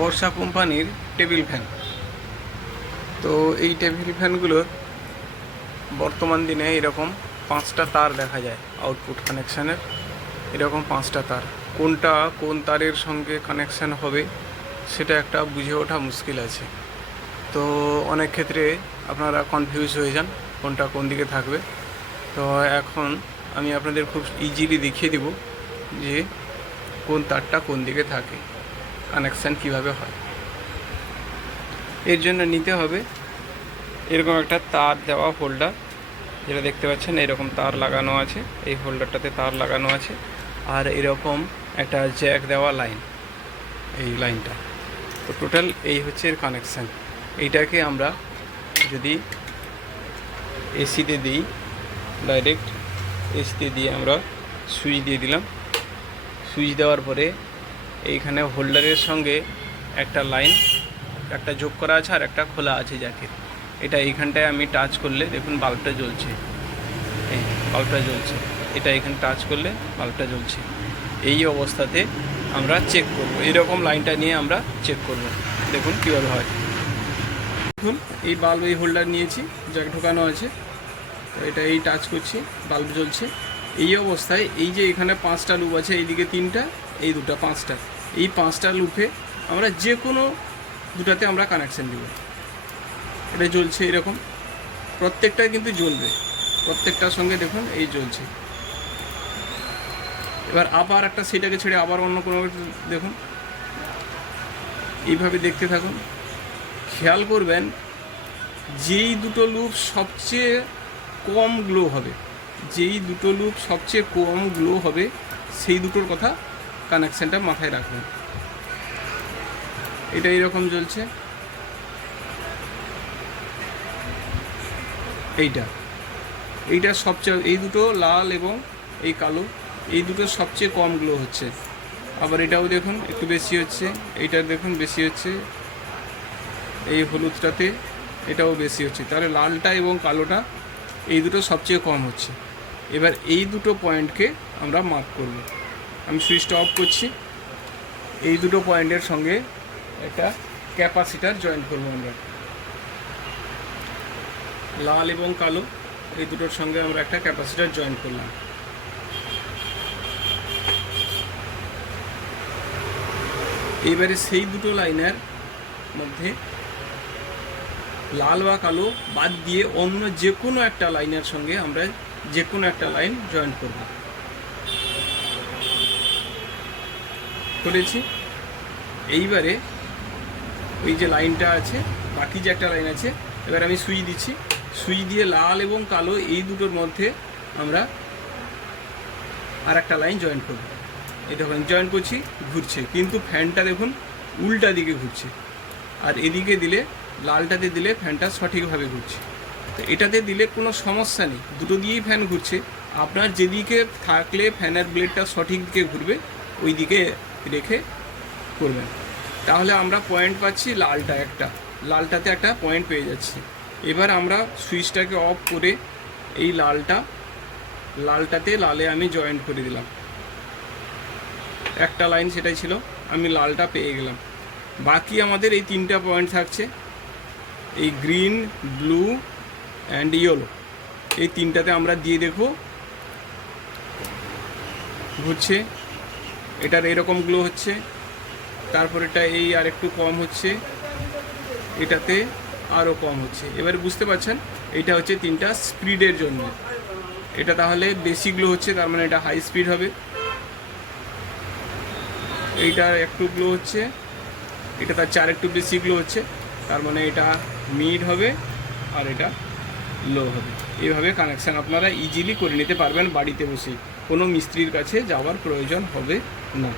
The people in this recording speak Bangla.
বর্ষা কোম্পানির টেবিল ফ্যান। তো এই টেবিল ফ্যানগুলোর বর্তমান দিনে এরকম 5টা তার দেখা যায় আউটপুট কানেকশানের। এরকম 5টা তার, কোনটা কোন তারের সঙ্গে কানেকশান হবে সেটা একটা বুঝে ওঠা মুশকিল আছে। তো অনেক ক্ষেত্রে আপনারা কনফিউজ হয়ে যান কোনটা কোন দিকে থাকবে। তো এখন আমি আপনাদের খুব ইজিলি দেখিয়ে দেব যে কোন তারটা কোন দিকে থাকে, কানেকশান কিভাবে হয়। এর জন্য নিতে হবে এরকম একটা তার দেওয়া হোল্ডার, যেটা দেখতে পাচ্ছেন এরকম তার লাগানো আছে, এই হোল্ডারটাতে তার লাগানো আছে। আর এরকম একটা জ্যাক দেওয়া লাইন, এই লাইনটা। তো টোটাল এই হচ্ছে এর কানেকশান। এইটাকে আমরা যদি এসিতে দিই, ডাইরেক্ট এসিতে দিয়ে আমরা সুইচ দিয়ে দিলাম। সুইচ দেওয়ার পরে এইখানে হোল্ডারের সঙ্গে একটা লাইন, একটা যোগ করা আছে আর একটা খোলা আছে জ্যাকের। এটা এইখানটায় আমি টাচ করলে দেখুন বাল্বটা জ্বলছে, এই বাল্বটা জ্বলছে। এটা এখানে টাচ করলে বাল্বটা জ্বলছে। এই অবস্থাতে আমরা চেক করব, এরকম লাইনটা নিয়ে আমরা চেক করব। দেখুন কীভাবে হয়। দেখুন এই বাল্ব, এই হোল্ডার নিয়েছি, জ্যাক ঢোকানো আছে। তো এটা এই টাচ করছি, বাল্ব জ্বলছে। এই অবস্থায় এই যে এখানে 5টা লুপ আছে, এইদিকে 3টা, এই দুটো 5টা, এই 5টা লুপে আমরা যে কোনো দুটাতে আমরা কানেকশান দিব। এটা জ্বলছে এরকম, প্রত্যেকটাই কিন্তু জ্বলবে, প্রত্যেকটার সঙ্গে দেখুন এই জ্বলছে। এবার আবার একটা সেটাকে ছেড়ে আবার অন্য কোনো দেখুন, এইভাবে দেখতে থাকুন। খেয়াল করবেন যেই দুটো লুপ সবচেয়ে কম গ্লো হবে, যেই দুটো লুপ সবচেয়ে কম গ্লো হবে সেই দুটোর কথা কানেকশানটা মাথায় রাখবেন। এটা এইরকম জ্বলছে, এইটা সবচেয়ে, এই দুটো লাল এবং এই কালো, এই দুটো সবচেয়ে কম গ্লো হচ্ছে। আবার এটাও দেখুন একটু বেশি হচ্ছে, এইটা দেখুন বেশি হচ্ছে, এই হলুদটাতে এটাও বেশি হচ্ছে। তাহলে লালটা এবং কালোটা এই দুটো সবচেয়ে কম হচ্ছে। এবার এই দুটো পয়েন্টকে আমরা মার্ক করব। আমি সুইচটা অফ করছি। এই দুটো পয়েন্টের সঙ্গে একটা ক্যাপাসিটার জয়েন করবো আমরা। লাল এবং কালো এই দুটোর সঙ্গে আমরা একটা ক্যাপাসিটার জয়েন করলাম। এইবারে সেই দুটো লাইনের মধ্যে লাল বা কালো বাদ দিয়ে অন্য যে কোনো একটা লাইনের সঙ্গে আমরা যে কোনো একটা লাইন জয়েন করব। করেছি। এইবারে ওই যে লাইনটা আছে, বাকি যে একটা লাইন আছে, এবার আমি সুইচ দিচ্ছি। সুইচ দিয়ে লাল এবং কালো এই দুটোর মধ্যে আমরা আর একটা লাইন জয়েন করব। এই দেখুন জয়েন করছি, ঘুরছে, কিন্তু ফ্যানটা দেখুন উল্টা দিকে ঘুরছে। আর এদিকে দিলে, লালটাতে দিলে ফ্যানটা সঠিকভাবে ঘুরছে। তো এটাতে দিলে কোনো সমস্যা নেই, দুটো দিয়েই ফ্যান ঘুরছে। আপনার যেদিকে থাকলে ফ্যানের ব্লেডটা সঠিক দিকে ঘুরবে ওই দিকে রেখে করবেন। তাহলে আমরা পয়েন্ট পাচ্ছি লালটা, একটা লালটাতে একটা পয়েন্ট পেয়ে যাচ্ছি। এবার আমরা সুইচটাকে অফ করে এই লালটাতে লালে আমি জয়েন্ট করে দিলাম। একটা লাইন সেটাই ছিল, আমি লালটা পেয়ে গেলাম। বাকি আমাদের এই 3টা পয়েন্ট থাকছে, এই গ্রিন, ব্লু অ্যান্ড ইয়েলো। এই 3টাতে আমরা দিয়ে দেখব ঘুরছে, এটার এরকম গ্লো হচ্ছে, তারপর এটা এই আর একটু কম হচ্ছে, এটাতে আরও কম হচ্ছে। এবারে বুঝতে পারছেন এইটা হচ্ছে 3টা স্পিডের জন্য। এটা তাহলে বেশি গ্লো হচ্ছে, তার মানে এটা হাই স্পিড হবে। এইটা একটু গ্লো হচ্ছে, এটা তার 4 একটু বেশি গ্লো হচ্ছে, তার মানে এটা মিড হবে আর এটা লো হবে। এইভাবে কানেকশান আপনারা ইজিলি করে নিতে পারবেন বাড়িতে বসে, কোনো মিস্ত্রির কাছে যাওয়ার প্রয়োজন হবে না।